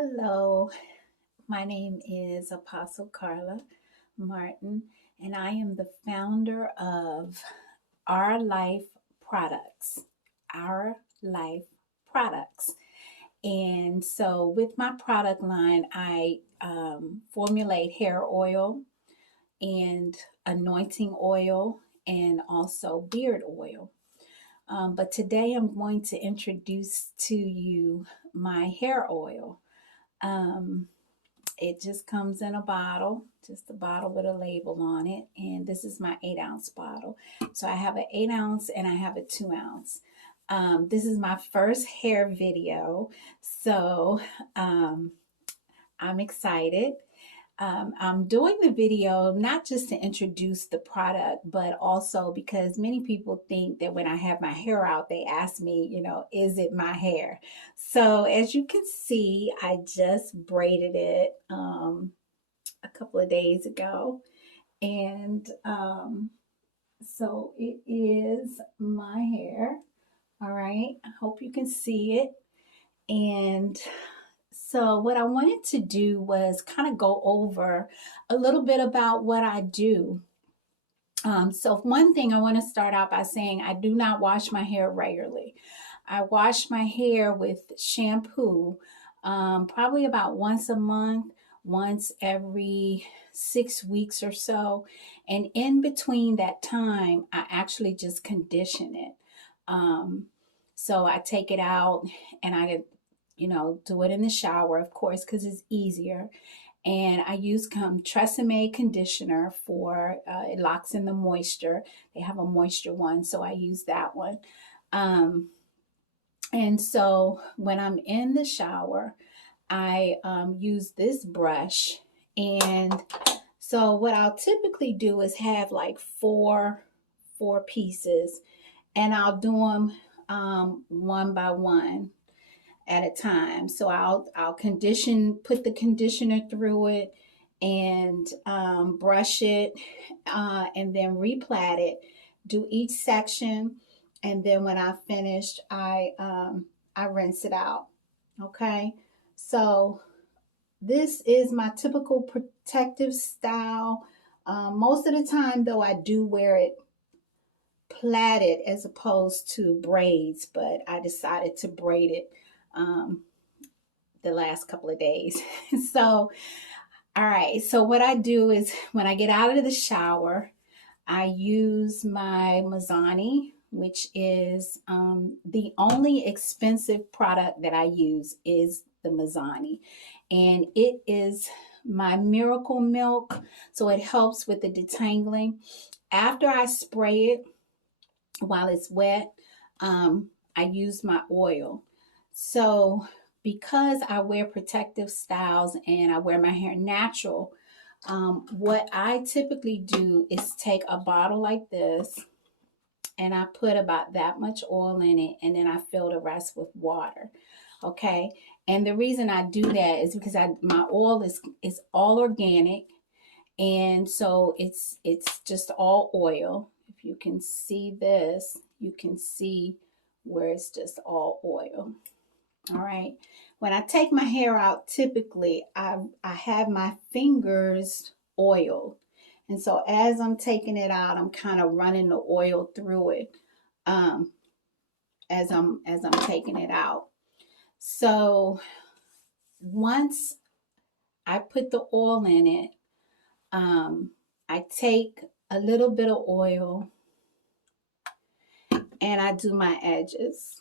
Hello, my name is Apostle Carla Martin, and I am the founder of RLIFE Products. Our Life Products. And so, with my product line, I formulate hair oil and anointing oil and also beard oil. But today I'm going to introduce to you my hair oil. Um, It just comes in a bottle, just a bottle with a label on it. And this is my 8-ounce bottle. So I have an 8-ounce and I have a 2-ounce. This is my first hair video. So I'm excited. I'm doing the video not just to introduce the product, but also because many people think that when I have my hair out, they ask me, is it my hair? So as you can see, I just braided it a couple of days ago. And so it is my hair. All right. I hope you can see it. And so, what I wanted to do was kind of go over a little bit about what I do. So, one thing I want to start out by saying I do not wash my hair regularly. I wash my hair with shampoo probably about once a month, once every 6 weeks or so. And in between that time, I actually just condition it. So, I take it out and I do it in the shower, of course, because it's easier. And I use Tresemme conditioner for it locks in the moisture. They have a moisture one, so I use that one. And so when I'm in the shower, I use this brush. And so what I'll typically do is have like four pieces, and I'll do them one by one at a time. So I'll put the conditioner through it and brush it and then replat it, do each section. And then when I finished, I rinse it out. Okay. So this is my typical protective style. Most of the time though, I do wear it plaited as opposed to braids, but I decided to braid it the last couple of days. So, all right. So what I do is when I get out of the shower, I use my Mazzani, which is the only expensive product that I use is the Mazzani. And it is my miracle milk. So it helps with the detangling. After I spray it while it's wet, I use my oil. So because I wear protective styles and I wear my hair natural, what I typically do is take a bottle like this and I put about that much oil in it, and then I fill the rest with water. Okay. And the reason I do that is because my oil is all organic, and so it's just all oil. If you can see this, you can see where it's just all oil. All right. When I take my hair out, typically I have my fingers oiled. And so as I'm taking it out, I'm kind of running the oil through it as I'm taking it out. So once I put the oil in it, I take a little bit of oil and I do my edges.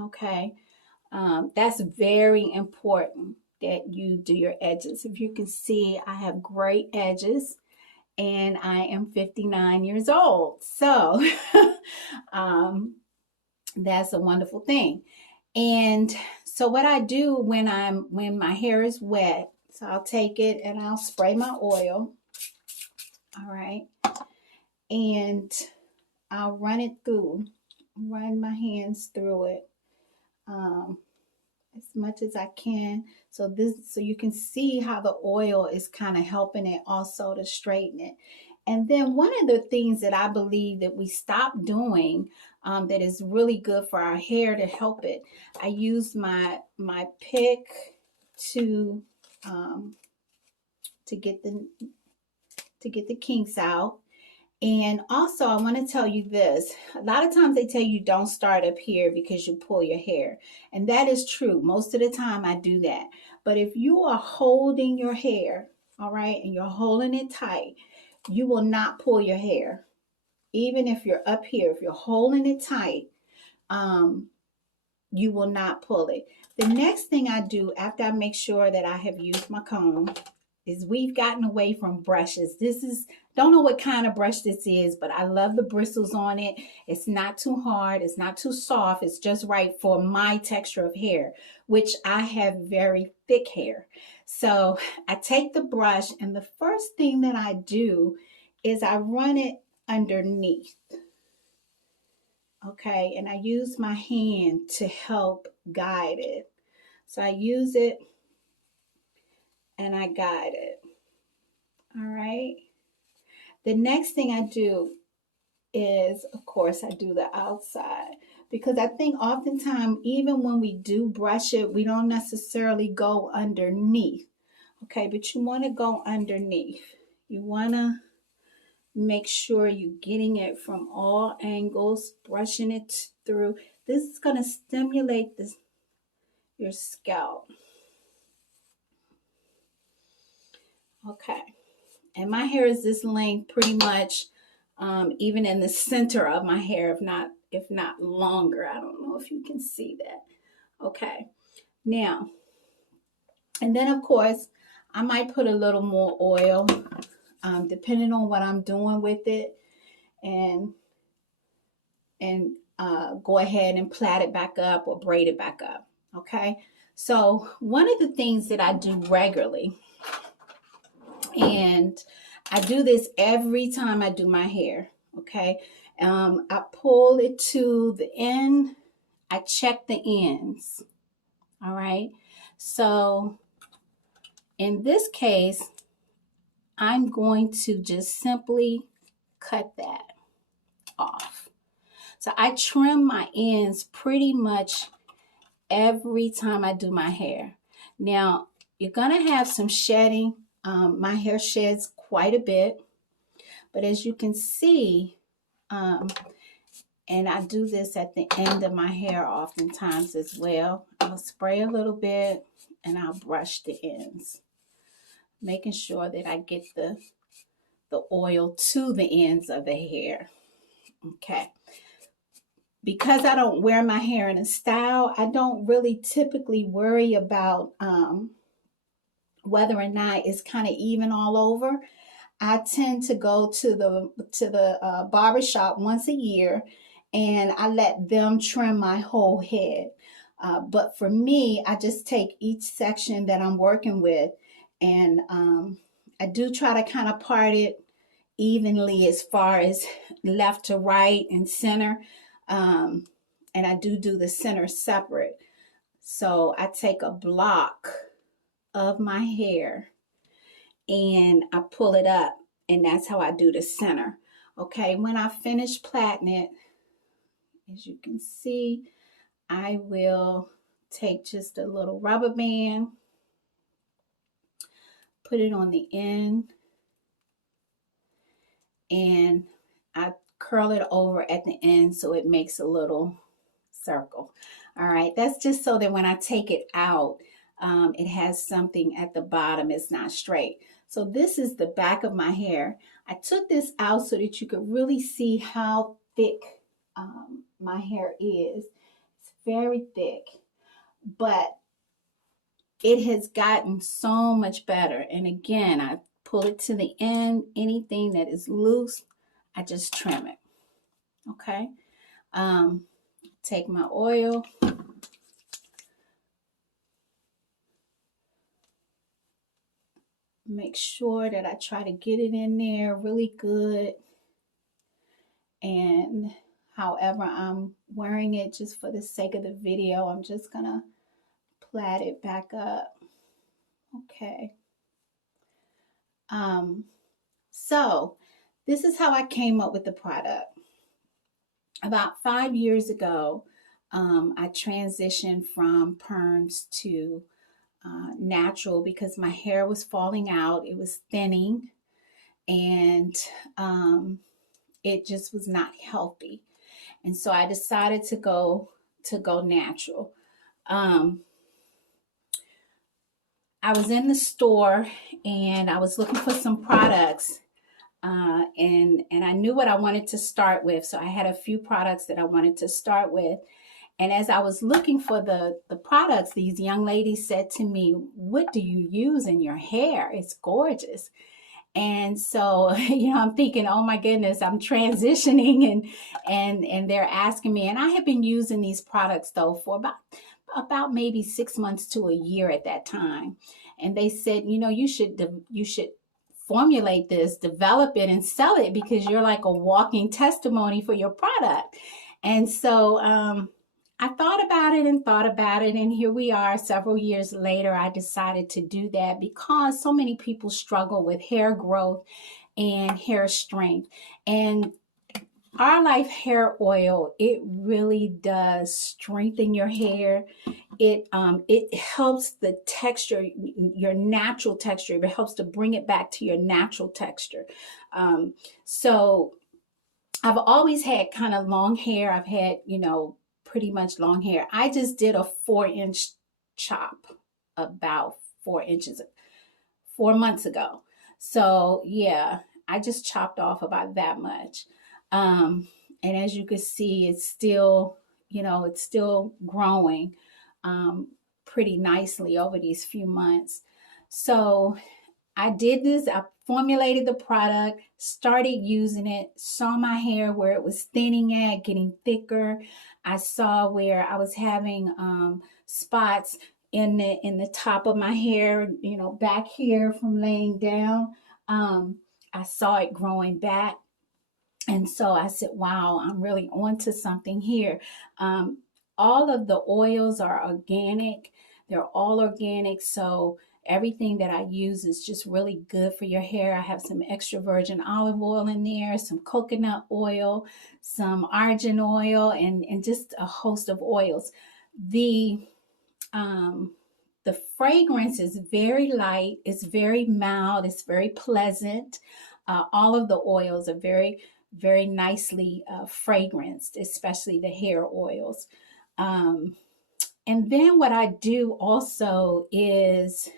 Okay. That's very important that you do your edges. If you can see, I have great edges and I am 59 years old. So that's a wonderful thing. And so what I do when my hair is wet, so I'll take it and I'll spray my oil. All right. And I'll run my hands through it. As much as I can. So you can see how the oil is kind of helping it also to straighten it. And then one of the things that I believe that we stop doing that is really good for our hair to help it, I use my pick to to get the kinks out. And also, I want to tell you this. A lot of times they tell you don't start up here because you pull your hair. And that is true. Most of the time I do that. But if you are holding your hair, all right, and you're holding it tight, you will not pull your hair. Even if you're up here, if you're holding it tight, you will not pull it. The next thing I do after I make sure that I have used my comb is we've gotten away from brushes. This is, don't know what kind of brush this is, but I love the bristles on it. It's not too hard. It's not too soft. It's just right for my texture of hair, which I have very thick hair. So I take the brush, and the first thing that I do is I run it underneath. Okay, and I use my hand to help guide it. So I use it and I guide it. All right. The next thing I do is, of course, I do the outside, because I think oftentimes, even when we do brush it, we don't necessarily go underneath. Okay, but you want to go underneath. You want to make sure you're getting it from all angles, brushing it through. This is going to stimulate your scalp. Okay. And my hair is this length pretty much, even in the center of my hair, if not longer. I don't know if you can see that. Okay. Now, and then of course, I might put a little more oil, depending on what I'm doing with it, and go ahead and plait it back up or braid it back up. Okay. So one of the things that I do regularly, and I do this every time I do my hair, okay? I pull it to the end. I check the ends, all right? So in this case, I'm going to just simply cut that off. So I trim my ends pretty much every time I do my hair. Now, you're gonna have some shedding. My hair sheds quite a bit, but as you can see, and I do this at the end of my hair oftentimes as well. I'll spray a little bit and I'll brush the ends, making sure that I get the oil to the ends of the hair. Okay. Because I don't wear my hair in a style, I don't really typically worry about whether or not it's kind of even all over. I tend to go to the barber shop once a year, and I let them trim my whole head. But for me, I just take each section that I'm working with, and I do try to kind of part it evenly as far as left to right and center. And I do the center separate. So I take a block of my hair and I pull it up, and that's how I do the center. Okay, when I finish plaiting it, as you can see, I will take just a little rubber band, put it on the end, and I curl it over at the end so it makes a little circle. All right, that's just so that when I take it out, it has something at the bottom. It's not straight. So this is the back of my hair. I took this out so that you could really see how thick my hair is. It's very thick, but it has gotten so much better. And again, I pull it to the end. Anything that is loose, I just trim it. Okay. Take my oil. Make sure that I try to get it in there really good. And however I'm wearing it, just for the sake of the video, I'm just gonna plait it back up. Okay. So this is how I came up with the product. About 5 years ago, I transitioned from perms to natural because my hair was falling out, it was thinning, and it just was not healthy. And so I decided to go natural. Um, I was in the store and I was looking for some products, and I knew what I wanted to start with. So I had a few products that I wanted to start with. And as I was looking for the products, these young ladies said to me, "What do you use in your hair? It's gorgeous." And so, I'm thinking, oh my goodness, I'm transitioning, and they're asking me. And I had been using these products though for about maybe 6 months to a year at that time. And they said, you should formulate this, develop it, and sell it because you're like a walking testimony for your product. And so I thought about it and thought about it, and here we are several years later. I decided to do that because so many people struggle with hair growth and hair strength. And RLIFE Hair Oil, it really does strengthen your hair. It helps the texture, your natural texture. It helps to bring it back to your natural texture. So I've always had kind of long hair. I've had, pretty much long hair. I just did a 4-inch chop about 4 inches 4 months ago. So yeah, I just chopped off about that much. And as you can see, it's still growing pretty nicely over these few months. So I did this. I formulated the product, started using it, saw my hair where it was thinning at, getting thicker. I saw where I was having spots in the top of my hair, back here from laying down. I saw it growing back. And so I said, wow, I'm really onto something here. All of the oils are organic. They're all organic. So everything that I use is just really good for your hair. I have some extra virgin olive oil in there, some coconut oil, some argan oil, and just a host of oils. The um, the fragrance is very light. It's very mild. It's very pleasant. All of the oils are very, very nicely fragranced, especially the hair oils. Um, and then what I do also is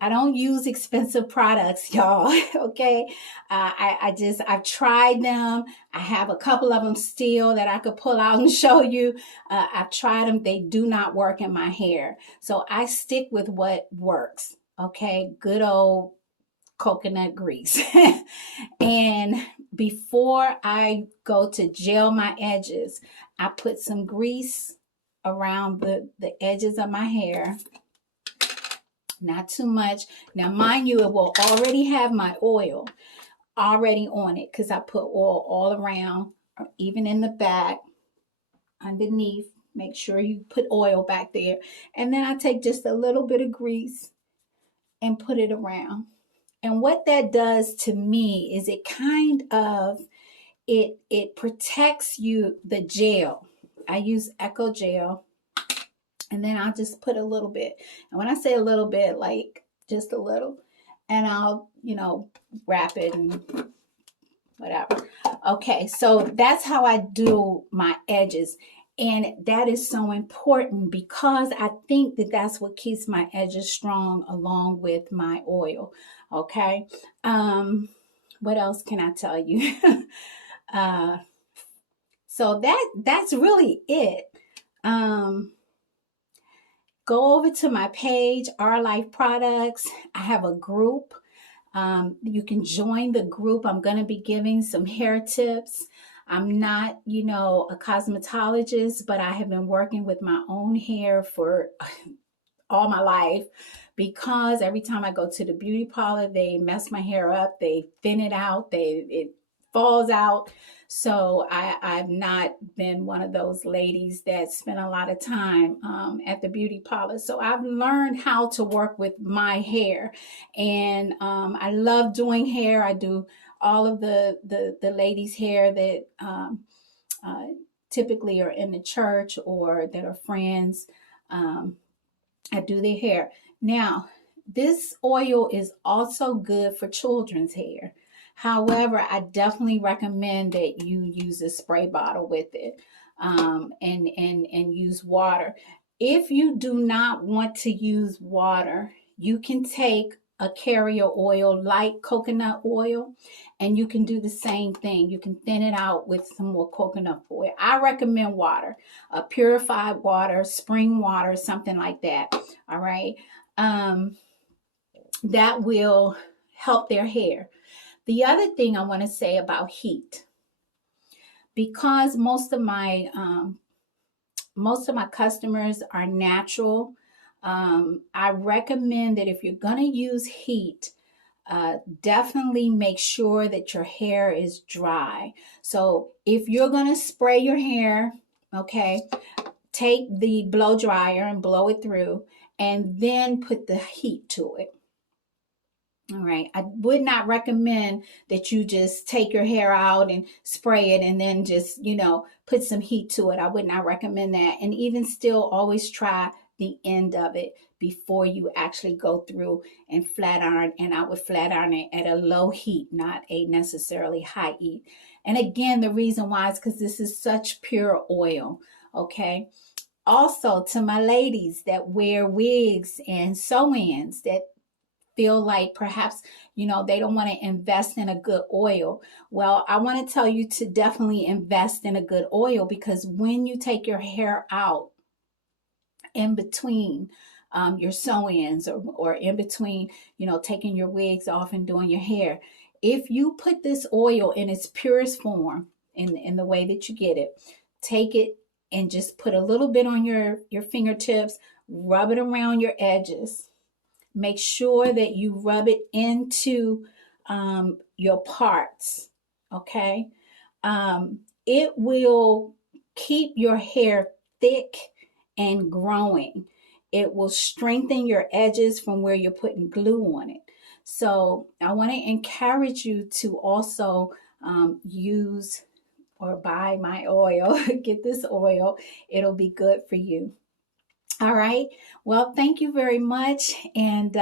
I don't use expensive products, y'all. Okay. I've tried them. I have a couple of them still that I could pull out and show you. I've tried them. They do not work in my hair. So I stick with what works. Okay. Good old coconut grease. And before I go to gel my edges, I put some grease around the edges of my hair. Not too much. Now, mind you, it will already have my oil already on it because I put oil all around, even in the back, underneath. Make sure you put oil back there. And then I take just a little bit of grease and put it around. And what that does to me is it protects the gel. I use Echo Gel. And then I'll just put a little bit. And when I say a little bit, like just a little, and I'll, wrap it and whatever. Okay, so that's how I do my edges. And that is so important because I think that that's what keeps my edges strong along with my oil. Okay. What else can I tell you? So that's really it. Go over to my page, RLIFE Products. I have a group. You can join the group. I'm going to be giving some hair tips. I'm not, a cosmetologist, but I have been working with my own hair for all my life because every time I go to the beauty parlor, they mess my hair up. They thin it out. It falls out. So I've not been one of those ladies that spend a lot of time at the beauty parlor. So I've learned how to work with my hair. And I love doing hair. I do all of the ladies' hair that typically are in the church or that are friends. I do their hair. Now, this oil is also good for children's hair. However, I definitely recommend that you use a spray bottle with it, and use water. If you do not want to use water, you can take a carrier oil, light coconut oil, and you can do the same thing. You can thin it out with some more coconut oil. I recommend water, purified water, spring water, something like that. All right. Um, that will help their hair. The other thing I want to say about heat, because most of my customers are natural, I recommend that if you're going to use heat, definitely make sure that your hair is dry. So if you're going to spray your hair, okay, take the blow dryer and blow it through, and then put the heat to it. All right. I would not recommend that you just take your hair out and spray it and then just, put some heat to it. I would not recommend that. And even still, always try the end of it before you actually go through and flat iron. And I would flat iron it at a low heat, not a necessarily high heat. And again, the reason why is because this is such pure oil. Okay. Also, to my ladies that wear wigs and sew-ins that feel like perhaps they don't want to invest in a good oil, well, I want to tell you to definitely invest in a good oil, because when you take your hair out in between your sew-ins, or in between taking your wigs off and doing your hair, if you put this oil in its purest form, in the way that you get it, take it and just put a little bit on your fingertips, rub it around your edges. Make sure that you rub it into your parts, okay? It will keep your hair thick and growing. It will strengthen your edges from where you're putting glue on it. So I want to encourage you to also use or buy my oil. Get this oil. It'll be good for you. All right. Well, thank you very much. And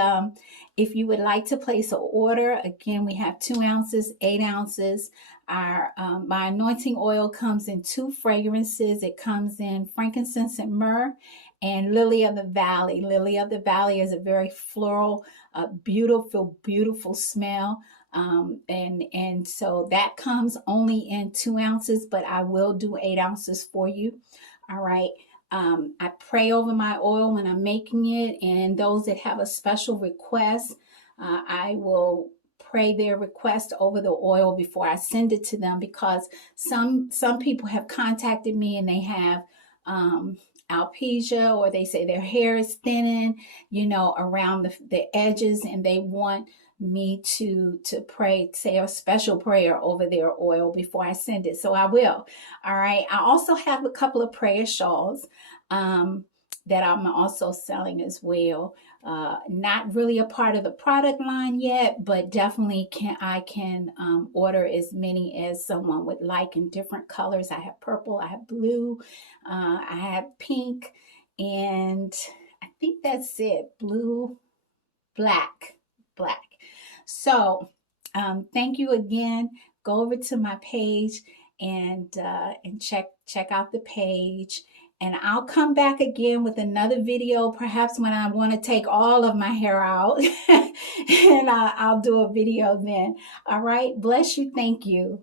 if you would like to place an order, again, we have 2 ounces, 8 ounces. My anointing oil comes in 2 fragrances. It comes in frankincense and myrrh and lily of the valley. Lily of the valley is a very floral, beautiful, beautiful smell. And so that comes only in 2 ounces, but I will do 8 ounces for you. All right. I pray over my oil when I'm making it, and those that have a special request, I will pray their request over the oil before I send it to them, because some people have contacted me and they have alopecia, or they say their hair is thinning, around the edges, and they want me to pray, say a special prayer over their oil before I send it. So I will. All right. I also have a couple of prayer shawls that I'm also selling as well. Not really a part of the product line yet, but definitely I can order as many as someone would like, in different colors. I have purple, I have blue, I have pink, and I think that's it. Blue, black. So thank you again. Go over to my page and check out the page. And I'll come back again with another video, perhaps when I want to take all of my hair out. And I'll do a video then. All right. Bless you. Thank you.